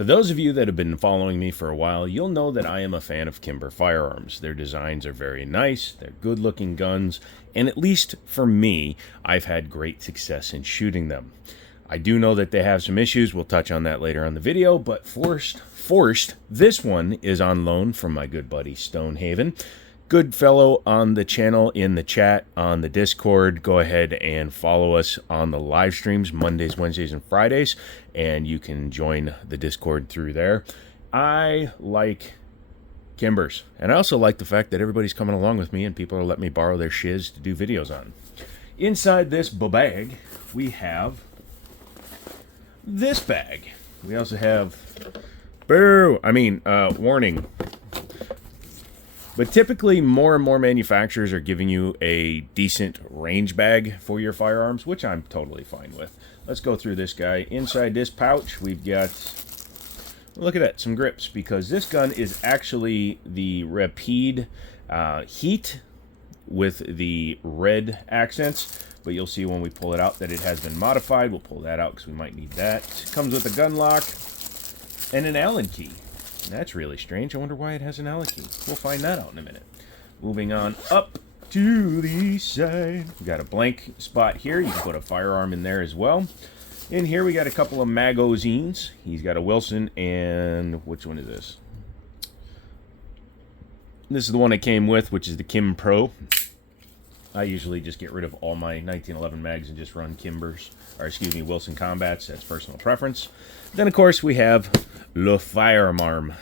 For those of you that have been following me for a while, you'll know that I am a fan of Kimber firearms. Their designs are very nice, they're good looking guns, and at least for me, I've had great success in shooting them. I do know that they have some issues, we'll touch on that later on the video, but forced, this one is on loan from my good buddy Stonehaven. Good fellow on the channel, in the chat, on the Discord. Go ahead and follow us on the live streams Mondays, Wednesdays, and Fridays, and you can join the Discord through there. I like Kimbers, and I also like the fact that everybody's coming along with me and people are letting me borrow their shiz to do videos on. Inside this bag, we have this bag. We also have, warning. But typically, more and more manufacturers are giving you a decent range bag for your firearms, which I'm totally fine with. Let's go through this guy. Inside this pouch, we've got, look at that, some grips, because this gun is actually the Rapide Heat with the red accents. But you'll see when we pull it out that it has been modified. We'll pull that out because we might need that. Comes with a gun lock and an Allen key. That's really strange. I wonder why it has an Allen key. We'll find that out in a minute. Moving on up to the side. We got a blank spot here. You can put a firearm in there as well. In here we got a couple of magazines. He's got a Wilson and which one is this? This is the one I came with, which is the Kim Pro. I usually just get rid of all my 1911 mags and just run Kimbers, or excuse me, Wilson Combats. That's personal preference. Then, of course, we have Le Firearm.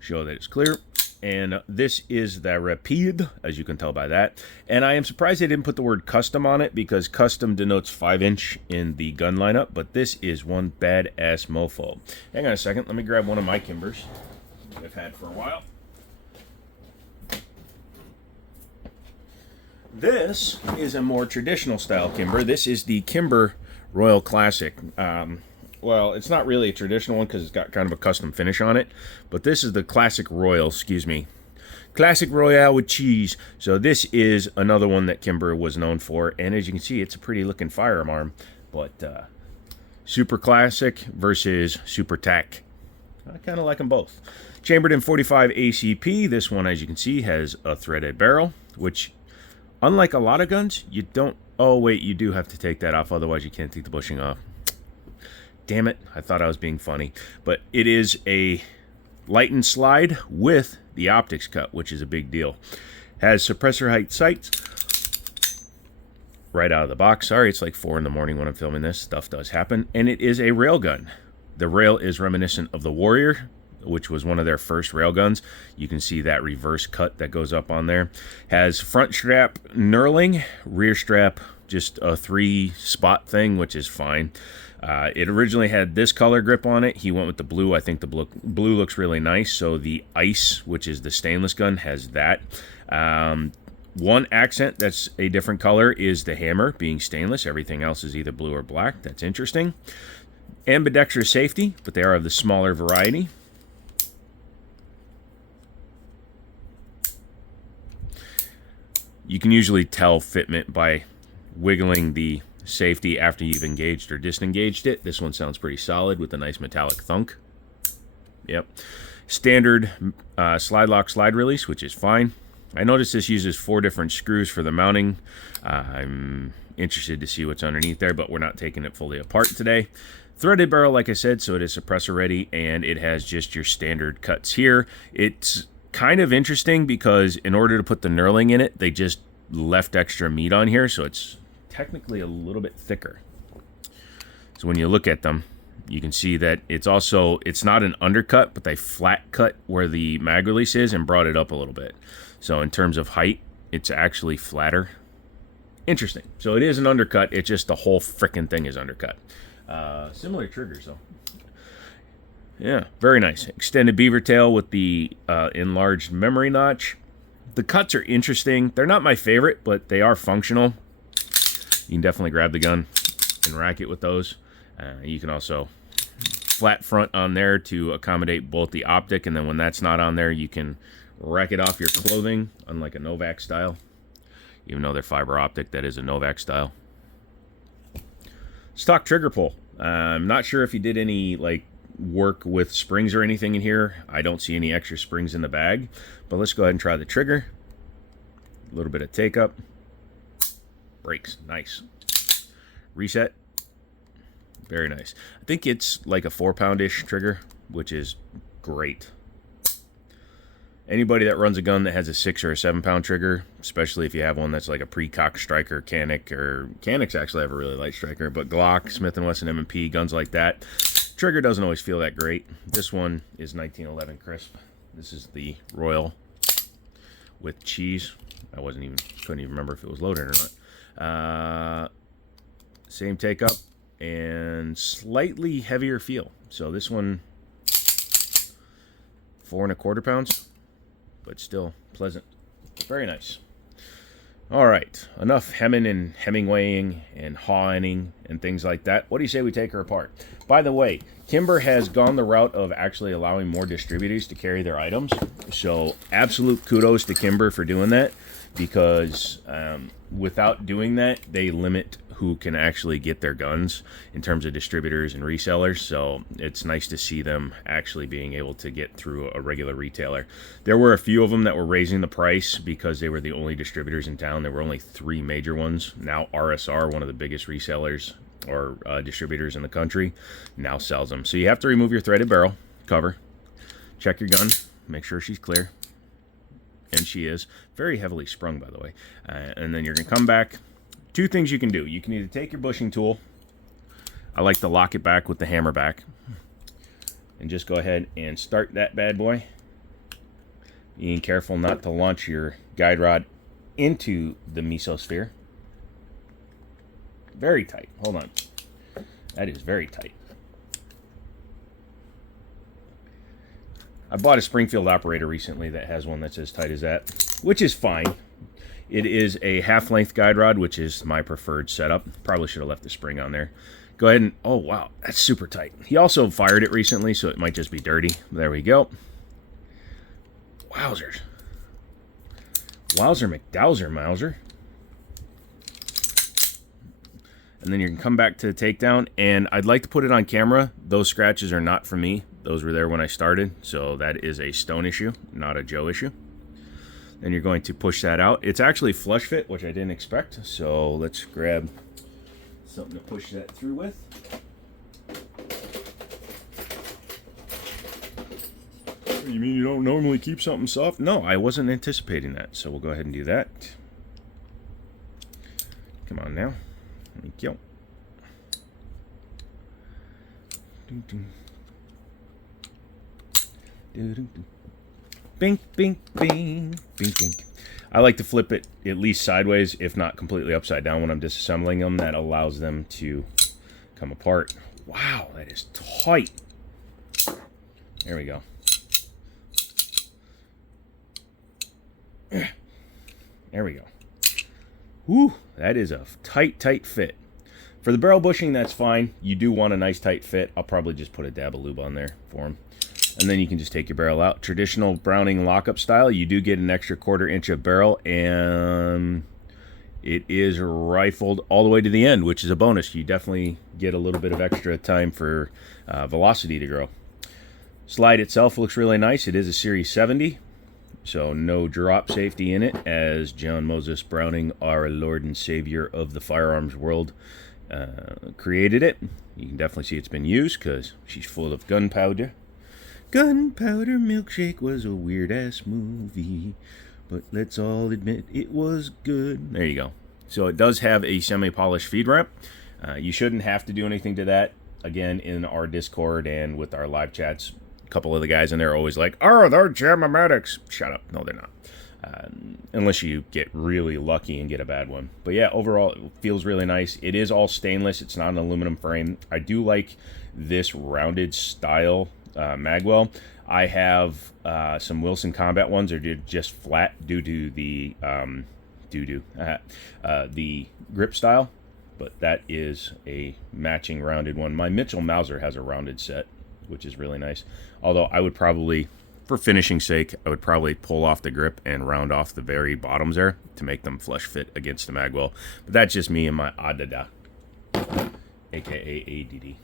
Show that it's clear. And this is the Rapide, as you can tell by that. And I am surprised they didn't put the word custom on it, because custom denotes 5-inch in the gun lineup. But this is one badass mofo. Hang on a second. Let me grab one of my Kimbers that I've had for a while. This is a more traditional style Kimber. This is the Kimber Royal Classic. Well, it's not really a traditional one because it's got kind of a custom finish on it. But this is the Classic Royal, excuse me. Classic Royale with cheese. So this is another one that Kimber was known for. And as you can see, it's a pretty looking firearm. But super classic versus super tack. I kind of like them both. Chambered in 45 ACP. This one, as you can see, has a threaded barrel, which, unlike a lot of guns, you don't... Oh, wait, you do have to take that off, otherwise you can't take the bushing off. Damn it, I thought I was being funny. But it is a light and slide with the optics cut, which is a big deal. Has suppressor height sights right out of the box. Sorry, it's like 4 in the morning when I'm filming this. Stuff does happen. And it is a rail gun. The rail is reminiscent of the Warrior, which was one of their first railguns. You can see that reverse cut that goes up on there. Has front strap knurling, rear strap just a 3-spot thing, which is fine. It originally had this color grip on it. He went with the blue. I think the blue looks really nice. So the Ice, which is the stainless gun, has that. One accent that's a different color is the hammer being stainless. Everything else is either blue or black. That's interesting. Ambidextrous safety, but they are of the smaller variety. You can usually tell fitment by wiggling the safety after you've engaged or disengaged it. This one sounds pretty solid with a nice metallic thunk. Yep. Standard slide lock slide release, which is fine. I noticed this uses 4 different screws for the mounting. I'm interested to see what's underneath there, but we're not taking it fully apart today. Threaded barrel, like I said, so it is suppressor ready, and it has just your standard cuts here. It's kind of interesting because in order to put the knurling in it, they just left extra meat on here, so it's technically a little bit thicker. So when you look at them, you can see that it's not an undercut, but they flat cut where the mag release is and brought it up a little bit. So in terms of height, it's actually flatter. Interesting. So it is an undercut, it's just the whole frickin' thing is undercut. Similar triggers though. Yeah, very nice. Extended beaver tail with the enlarged memory notch. The cuts are interesting. They're not my favorite, but they are functional. You can definitely grab the gun and rack it with those. You can also flat front on there to accommodate both the optic, and then when that's not on there, you can rack it off your clothing, unlike a Novak style. Even though they're fiber optic, that is a Novak style. Stock trigger pull. I'm not sure if he did any like work with springs or anything in here. I don't see any extra springs in the bag, but let's go ahead and try the trigger. A little bit of take up. Brakes, nice. Reset. Very nice. I think it's like a 4-pound-ish trigger, which is great. Anybody that runs a gun that has a 6 or a 7-pound trigger, especially if you have one that's like a pre-cock striker, Canik, or Caniks actually have a really light striker, but Glock, Smith & Wesson M&P, guns like that, trigger doesn't always feel that great. This one is 1911 crisp. This is the Royal with cheese. I couldn't even remember if it was loaded or not. Same take up and slightly heavier feel. So this one, 4 1/4 pounds. But still pleasant. Very nice. All right, enough hemming and Hemingwaying and hawing and things like that. What do you say we take her apart? By the way, Kimber has gone the route of actually allowing more distributors to carry their items. So absolute kudos to Kimber for doing that, because without doing that, they limit who can actually get their guns in terms of distributors and resellers. So it's nice to see them actually being able to get through a regular retailer. There were a few of them that were raising the price because they were the only distributors in town. There were only 3 major ones. Now RSR, one of the biggest resellers or distributors in the country, now sells them. So you have to remove your threaded barrel cover, check your gun, make sure she's clear, and she is very heavily sprung, by the way. And then you're gonna come back. 2 things you can do. You can either take your bushing tool. I like to lock it back with the hammer back, and just go ahead and start that bad boy. Being careful not to launch your guide rod into the mesosphere. Very tight. Hold on. That is very tight. I bought a Springfield operator recently that has one that's as tight as that, which is fine. It is a half-length guide rod, which is my preferred setup. Probably should have left the spring on there. Go ahead and... oh, wow. That's super tight. He also fired it recently, so it might just be dirty. There we go. Wowzers. Wowzer McDowser Mauser. And then you can come back to the takedown, and I'd like to put it on camera. Those scratches are not from me. Those were there when I started, so that is a Stone issue, not a Joe issue. Then you're going to push that out. It's actually flush fit, which I didn't expect. So let's grab something to push that through with. You mean you don't normally keep something soft? No, I wasn't anticipating that. So we'll go ahead and do that. Come on now. Thank you. Bink, bink, bing, bink, bink. I like to flip it at least sideways, if not completely upside down when I'm disassembling them. That allows them to come apart. Wow, that is tight. There we go. There we go. Whew, that is a tight, tight fit. For the barrel bushing, that's fine. You do want a nice tight fit. I'll probably just put a dab of lube on there for them. And then you can just take your barrel out. Traditional Browning lockup style, you do get an extra 1/4 inch of barrel, and it is rifled all the way to the end, which is a bonus. You definitely get a little bit of extra time for velocity to grow. Slide itself looks really nice. It is a Series 70, so no drop safety in it, as John Moses Browning, our Lord and Savior of the firearms world, created it. You can definitely see it's been used because she's full of gunpowder. Gunpowder Milkshake was a weird-ass movie, but let's all admit it was good. There you go. So it does have a semi-polished feed ramp. You shouldn't have to do anything to that. Again, in our Discord and with our live chats, a couple of the guys in there are always like, oh, they're Jamamatics. Shut up. No, they're not. Unless you get really lucky and get a bad one. But yeah, overall, it feels really nice. It is all stainless. It's not an aluminum frame. I do like this rounded style magwell. I have some Wilson Combat ones that are just flat due to the the grip style, but that is a matching rounded one. My Mitchell Mauser has a rounded set, which is really nice. Although I would probably, for finishing sake, I would probably pull off the grip and round off the very bottoms there to make them flush fit against the magwell. But that's just me and my ADADA, aka ADD.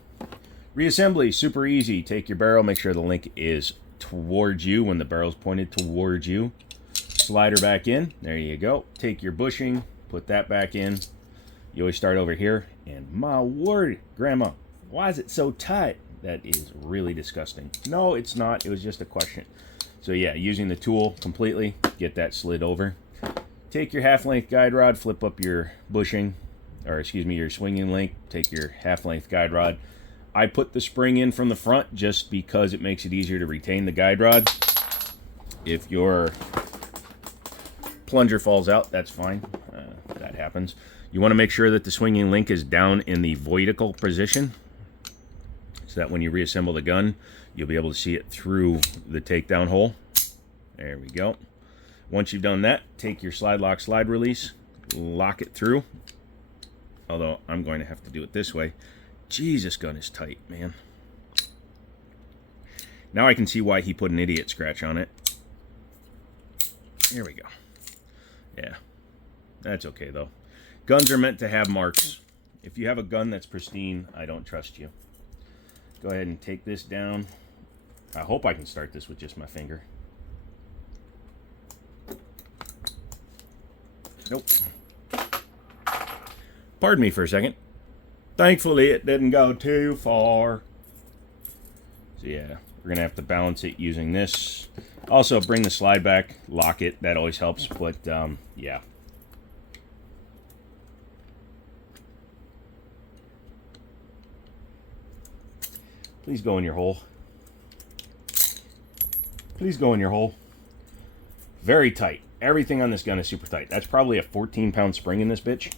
Reassembly, super easy. Take your barrel, make sure the link is towards you when the barrel's pointed towards you. Slide her back in. There you go. Take your bushing, put that back in. You always start over here. And my word, Grandma, why is it so tight? That is really disgusting. No, it's not. It was just a question. So yeah, using the tool completely, get that slid over. Take your half-length guide rod, flip up your bushing, or excuse me, your swinging link. Take your half-length guide rod. I put the spring in from the front just because it makes it easier to retain the guide rod. If your plunger falls out, that's fine. That happens. You want to make sure that the swinging link is down in the vertical position, so that when you reassemble the gun, you'll be able to see it through the takedown hole. There we go. Once you've done that, take your slide lock slide release, lock it through. Although I'm going to have to do it this way. Jesus, gun is tight, man. Now I can see why he put an idiot scratch on it. There we go. Yeah, that's okay though. Guns are meant to have marks. If you have a gun that's pristine, I don't trust you. Go ahead and take this down. I hope I can start this with just my finger. Nope. Pardon me for a second. Thankfully, it didn't go too far. So yeah, we're going to have to balance it using this. Also, bring the slide back, lock it. That always helps, but yeah. Please go in your hole. Please go in your hole. Very tight. Everything on this gun is super tight. That's probably a 14-pound spring in this bitch.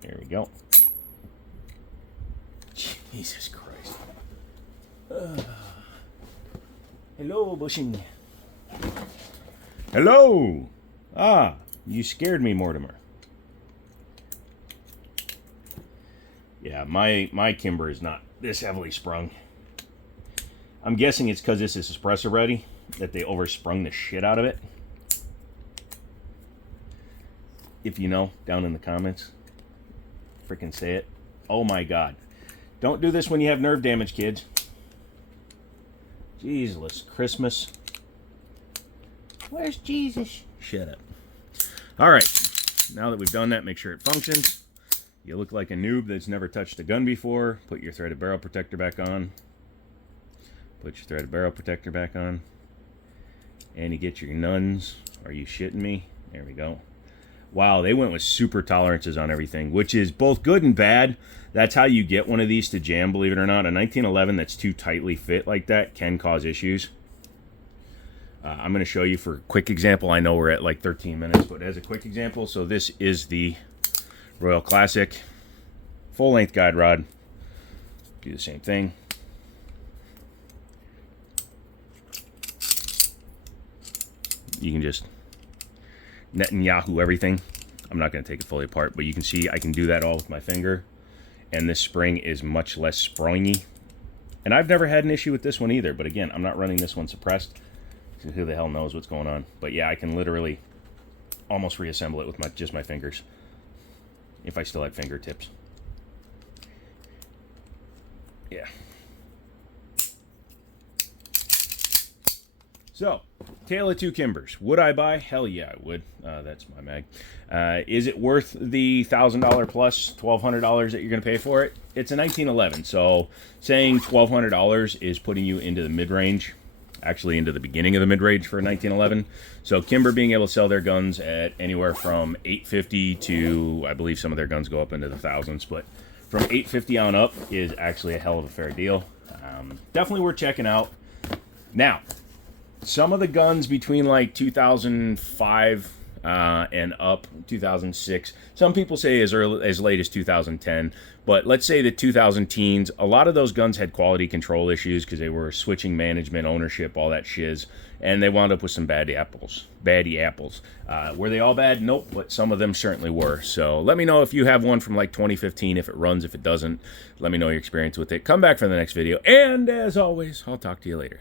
There we go. Jesus Christ. Hello, bushing. Hello. Ah, you scared me, Mortimer. Yeah, my Kimber is not this heavily sprung. I'm guessing it's because this is espresso ready that they oversprung the shit out of it. If you know, down in the comments, freaking say it. Oh my God. Don't do this when you have nerve damage, kids. Jesus Christmas. Where's Jesus? Shut up. All right. Now that we've done that, make sure it functions. You look like a noob that's never touched a gun before. Put your threaded barrel protector back on. Put your threaded barrel protector back on. And you get your nuns. Are you shitting me? There we go. Wow, they went with super tolerances on everything, which is both good and bad. That's how you get one of these to jam, believe it or not. A 1911 that's too tightly fit like that can cause issues. I'm going to show you for a quick example. I know we're at like 13 minutes, but as a quick example, so this is the Royal Classic full-length guide rod. Do the same thing. You can just Netanyahu everything. I'm not going to take it fully apart, but you can see I can do that all with my finger. And this spring is much less springy. And I've never had an issue with this one either. But again, I'm not running this one suppressed. So who the hell knows what's going on. But yeah, I can literally almost reassemble it with just my fingers. If I still had fingertips. Yeah. So, Tale of Two Kimbers. Would I buy? Hell yeah, I would. That's my mag. Is it worth the $1,000 plus $1,200 that you're going to pay for it? It's a 1911, so saying $1,200 is putting you into the mid-range, actually into the beginning of the mid-range for a 1911. So Kimber being able to sell their guns at anywhere from $850 to, I believe some of their guns go up into the thousands, but from $850 on up is actually a hell of a fair deal. Definitely worth checking out. Now, some of the guns between like 2005 and up, 2006. Some people say as late as 2010, but let's say the 2000 teens. A lot of those guns had quality control issues because they were switching management, ownership, all that shiz, and they wound up with some baddie apples. Were they all bad? Nope, but some of them certainly were. So let me know if you have one from like 2015. If it runs, if it doesn't, let me know your experience with it. Come back for the next video, and as always, I'll talk to you later.